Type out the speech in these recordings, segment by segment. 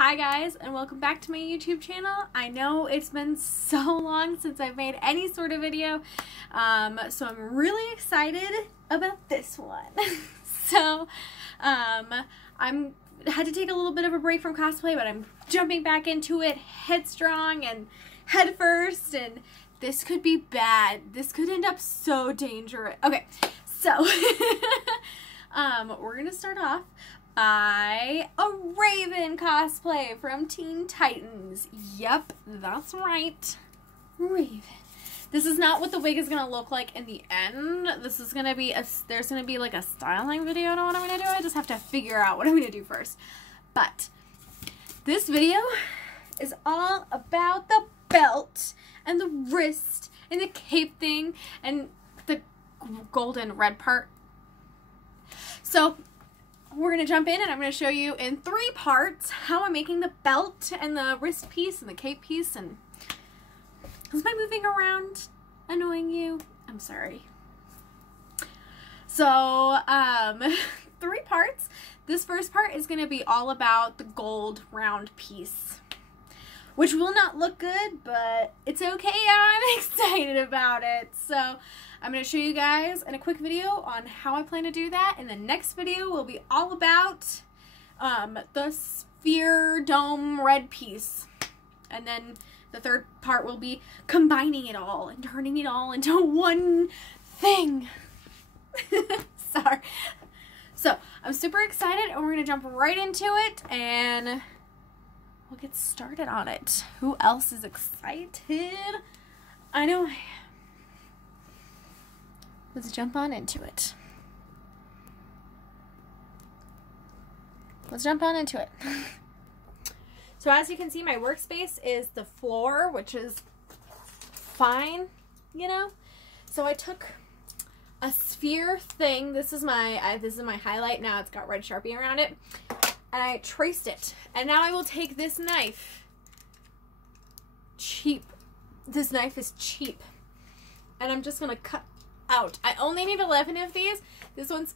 Hi guys, and welcome back to my YouTube channel. I know it's been so long since I've made any sort of video, so I'm really excited about this one. I'm had to take a little bit of a break from cosplay, but I'm jumping back into it headstrong and head first, and this could be bad. This could end up so dangerous. Okay, so we're gonna start off by a Raven cosplay from Teen Titans. Yep, that's right. Raven. This is not what the wig is gonna look like in the end. This is gonna be there's gonna be like a styling video on what I'm gonna do. I just have to figure out what I'm gonna do first. But this video is all about the belt and the wrist and the cape thing and the golden red part. So we're going to jump in and I'm going to show you in 3 parts how I'm making the belt and the wrist piece and the cape piece. And is my moving around annoying you? I'm sorry. So, 3 parts. This first part is going to be all about the gold round piece, which will not look good, but it's okay. I'm excited about it. So I'm going to show you guys in a quick video on how I plan to do that. And the next video will be all about the sphere dome red piece. And then the 3rd part will be combining it all and turning it all into one thing. Sorry. So I'm super excited and we're going to jump right into it and we'll get started on it. Who else is excited? I know I am. Let's jump on into it. Let's jump on into it. So as you can see, my workspace is the floor, which is fine, you know. So I took a sphere thing. This is my highlight. Now it's got red Sharpie around it, and I traced it. And now I will take this knife. Cheap. This knife is cheap, and I'm just gonna cut out. I only need 11 of these. This one's,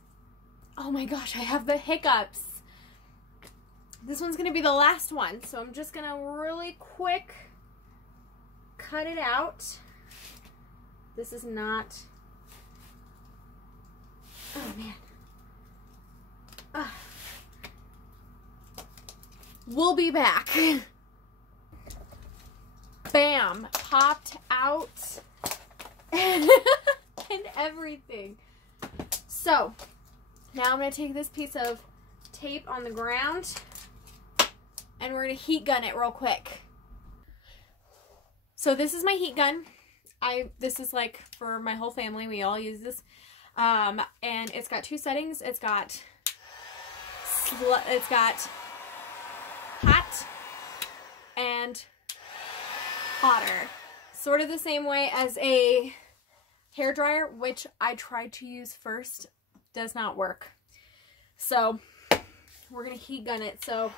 oh my gosh, I have the hiccups. This one's gonna be the last one, so I'm just gonna really quick cut it out. This is not, oh man. We'll be back. Bam, popped out. And everything. So now I'm going to take this piece of tape on the ground and we're going to heat gun it real quick. So this is my heat gun. This is like for my whole family. We all use this. And it's got 2 settings. It's got hot and hotter. Sort of the same way as a hair dryer, which I tried to use first, does not work. So we're gonna heat gun it. So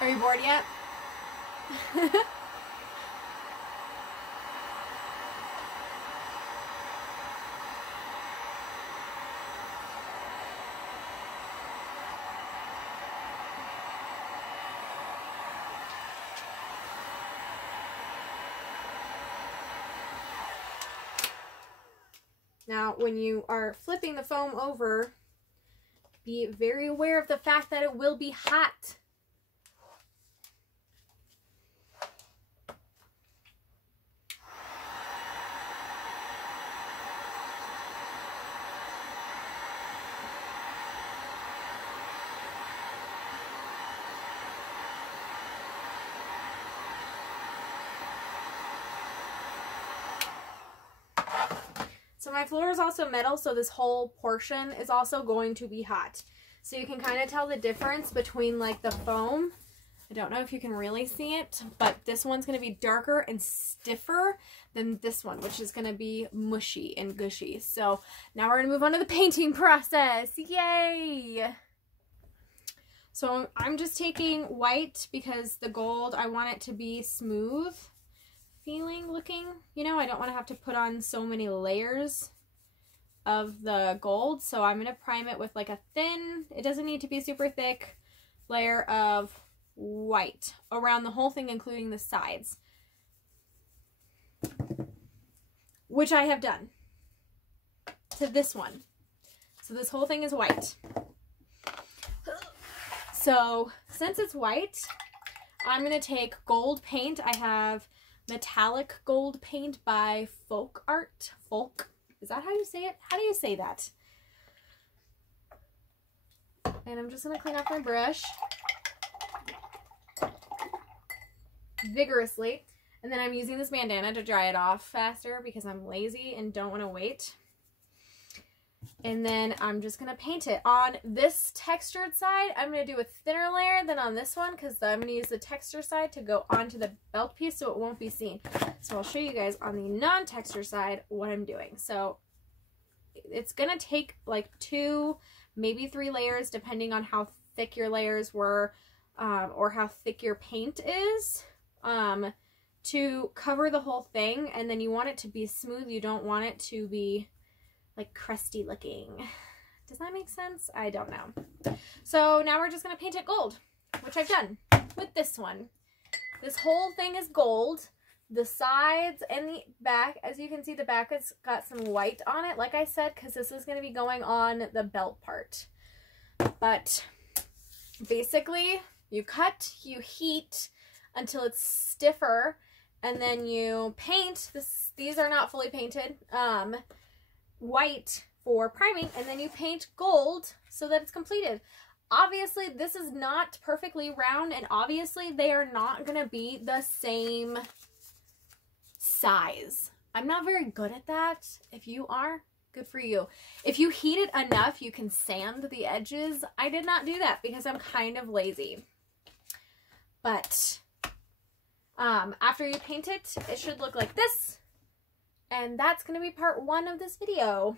are you bored yet? Now, when you are flipping the foam over, be very aware of the fact that it will be hot. So my floor is also metal, so this whole portion is also going to be hot. So you can kind of tell the difference between like the foam. I don't know if you can really see it, but this one's going to be darker and stiffer than this one, which is going to be mushy and gushy. So now we're going to move on to the painting process. Yay! So I'm just taking white because the gold, I want it to be smooth feeling looking. You know, I don't want to have to put on so many layers of the gold. So I'm going to prime it with like a thin, it doesn't need to be super thick, layer of white around the whole thing, including the sides, which I have done to this one. So this whole thing is white. So since it's white, I'm going to take gold paint. I have metallic gold paint by Folk Art. Folk, is that how you say it? How do you say that? And I'm just going to clean off my brush vigorously. And then I'm using this bandana to dry it off faster because I'm lazy and don't want to wait. And then I'm just going to paint it. On this textured side, I'm going to do a thinner layer than on this one because I'm going to use the texture side to go onto the belt piece so it won't be seen. So I'll show you guys on the non-texture side what I'm doing. So it's going to take like 2, maybe 3 layers depending on how thick your layers were or how thick your paint is to cover the whole thing. And then you want it to be smooth. You don't want it to be like crusty looking. Does that make sense? I don't know. So now we're just going to paint it gold, which I've done with this one. This whole thing is gold. The sides and the back, as you can see, the back has got some white on it, like I said, because this is going to be going on the belt part. But basically, you cut, you heat until it's stiffer, and then you paint. These are not fully painted. White for priming, and then you paint gold so that it's completed. Obviously, this is not perfectly round, and obviously they are not going to be the same size. I'm not very good at that. If you are, good for you. If you heat it enough, you can sand the edges. I did not do that because I'm kind of lazy. But after you paint it, it should look like this. And that's going to be part 1 of this video.